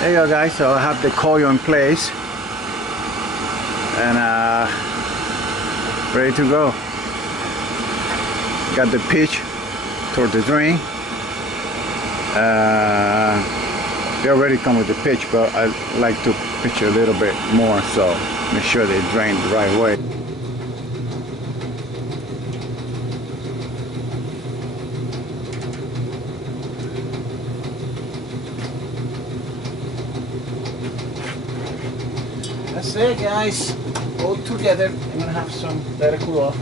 There you go, guys. So I have the coil in place and ready to go. Got the pitch toward the drain. They already come with the pitch, but I like to pitch a little bit more, so make sure they drain the right way. That's it, guys. All together. I'm gonna have some let it cool off.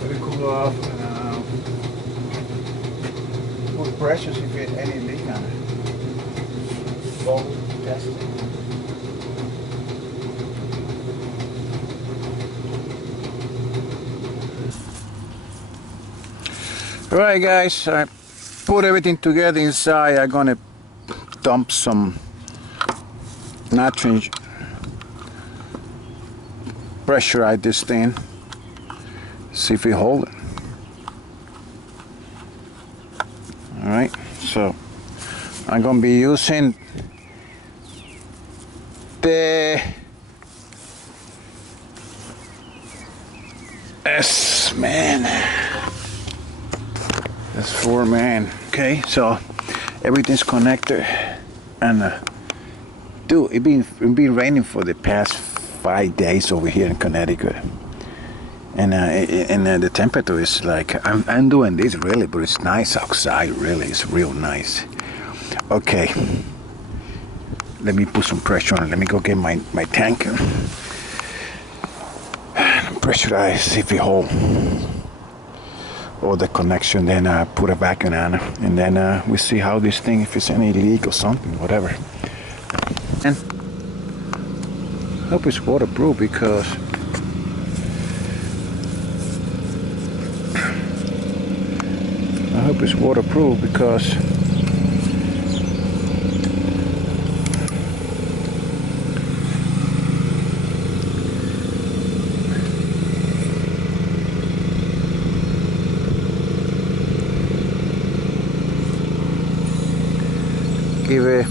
Let it cool off. Put pressure if you get any leak on it. Bubble testing. Alright, guys, I put everything together inside. I'm gonna dump some nitrogen, pressurize this thing, see if we hold it. Alright, so I'm gonna be using the S-Man. That's 4-man. Okay, so everything's connected, and dude, it's been raining for the past 5 days over here in Connecticut, and the temperature is like I'm doing this really, but it's nice outside. Really, it's real nice. Okay, let me put some pressure on it. Let me go get my tank. Pressurize, see if it hold. Or the connection, then put a vacuum on it, and then we see how this thing, if it's any leak or something, whatever. And I hope it's waterproof, because give it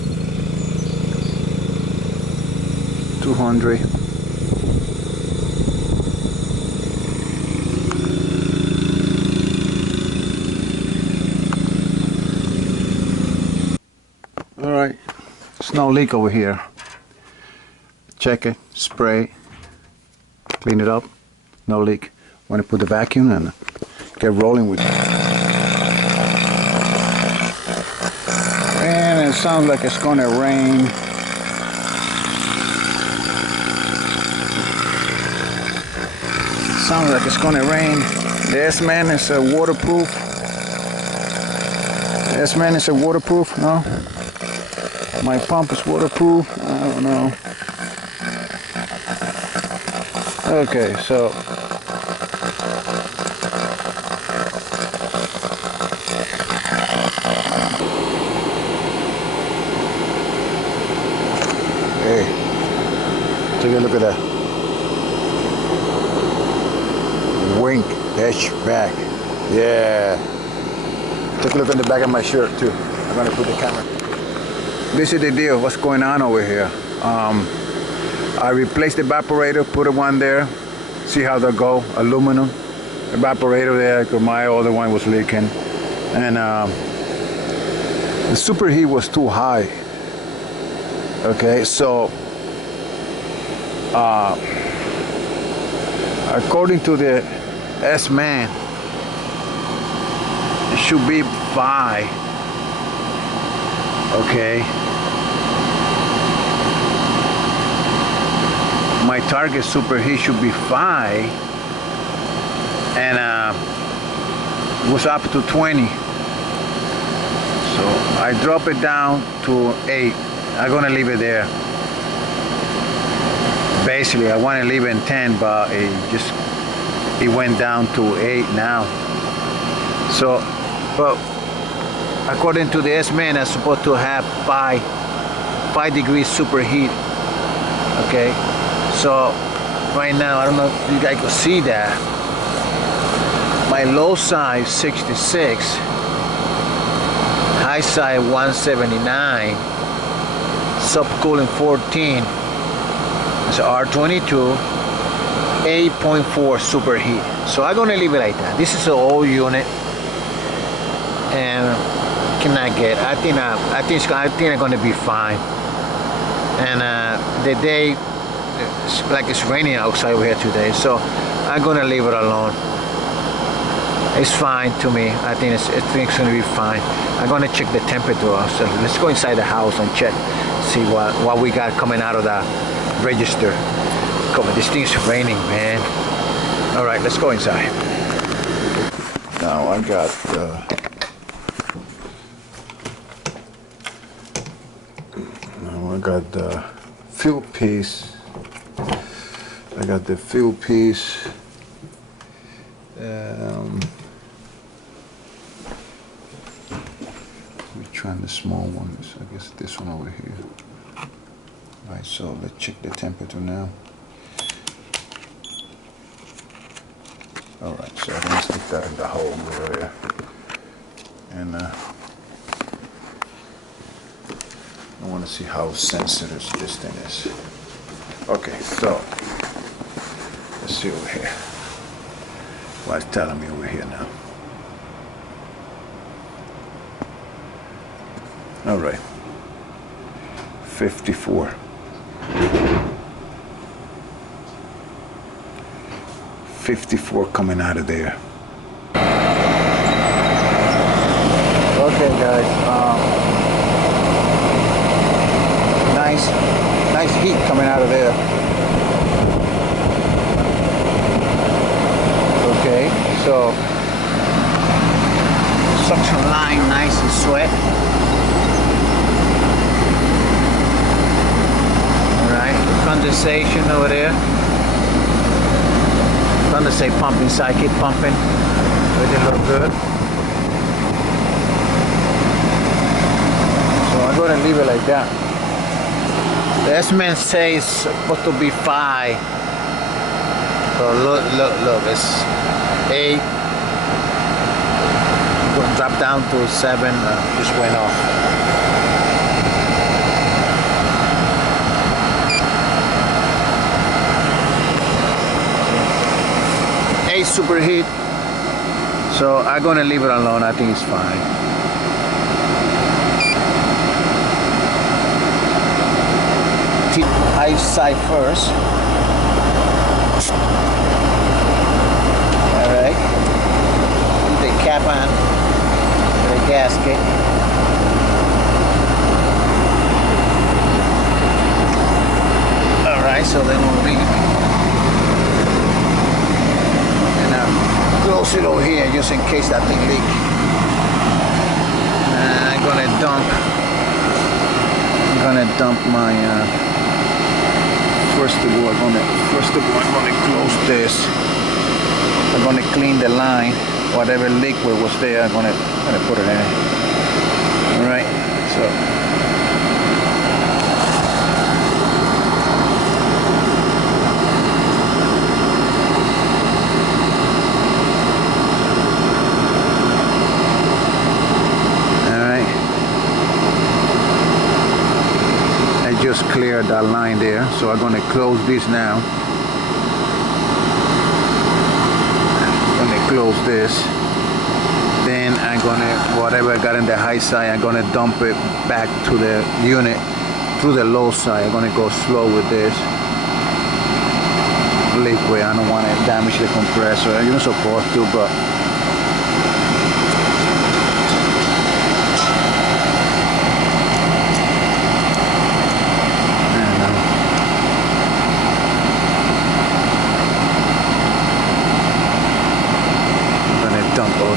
200. All right, there's no leak over here. Check it, spray, clean it up, no leak. Want to put the vacuum and get rolling with it. And it sounds like it's gonna rain. Sounds like it's gonna rain. The S-Man is a waterproof. The S-Man is a waterproof, no? My pump is waterproof, I don't know. Okay, so hey, take a look at that. Wink HVAC. Yeah. Take a look at the back of my shirt too. I'm gonna put the camera. This is the deal, what's going on over here. I replaced the evaporator, put one there, see how they go, aluminum evaporator there, because my other one was leaking. And the superheat was too high. Okay, so according to the S-Man, it should be 5. Okay, my target superheat should be 5, and it was up to 20. So I drop it down to 8. I'm gonna leave it there. Basically, I want to leave it in 10, but it went down to 8 now. So, but according to the S-Man, I'm supposed to have 5 5 degrees superheat. Okay, so right now, I don't know if you guys can see that. My low side 66, high side 179, subcooling 14. It's R22, 8.4 superheat. So I'm gonna leave it like that. This is an old unit, and cannot get. I think I'm gonna be fine. And the day, it's raining outside over here today, so I'm gonna leave it alone. It's fine to me. I think it's gonna be fine. I'm gonna check the temperature also. Let's go inside the house and check, see what we got coming out of the register. Come on, this thing's raining, man. All right, let's go inside. Now I got the fuel piece. I got the fuel piece. Which one? The small one is, I guess, this one over here. All right, so let's check the temperature now. All right, so I'm gonna stick that in the hole over there, and I want to see how sensitive this thing is. Okay, so let's see over here. What's telling me over here now? All right, 54. 54 coming out of there. Okay, guys. Nice heat coming out of there. Okay, so suction line nice and sweat. Alright, condensation over there. Condensate pump inside, keep pumping. Everything look good. So I'm gonna leave it like that. The estimate says it's supposed to be 5. So look, it's 8. It's gonna drop down to 7. Just went off. Superheat, so I'm gonna leave it alone. I think it's fine. High side first. All right, put the cap on the gasket. All right, so then we'll leave. Close it over here just in case that thing leaks. I'm gonna dump my first of all I'm gonna close this. I'm gonna clean the line. Whatever liquid was there, I'm gonna put it in. Alright, so just cleared that line there, so I'm going to close this now. I'm going to close this. Then I'm going to, whatever I got in the high side, I'm going to dump it back to the unit through the low side. I'm going to go slow with this liquid. I don't want to damage the compressor. You're not supposed to, but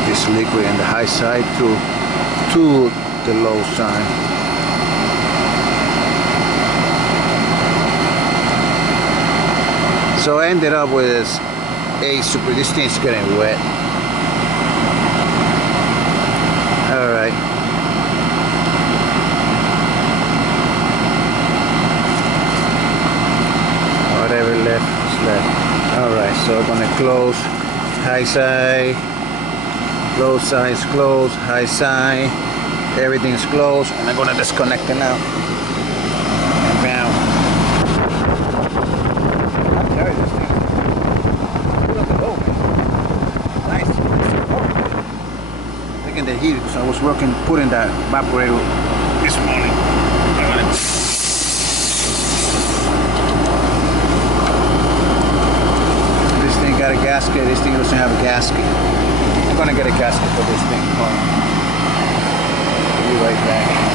this liquid in the high side to the low side. So I ended up with this thing's getting wet. Alright. So I'm gonna close, high side, low side is closed, high side, everything is closed, and I'm gonna disconnect it now. And bam. I'm carrying this thing. Look at the low, man. Nice. Taking the heat because I was working, putting that evaporator this morning. This thing got a gasket. This thing doesn't have a gasket. I'm gonna get a gasket for this thing. Hold on. I'll be right back.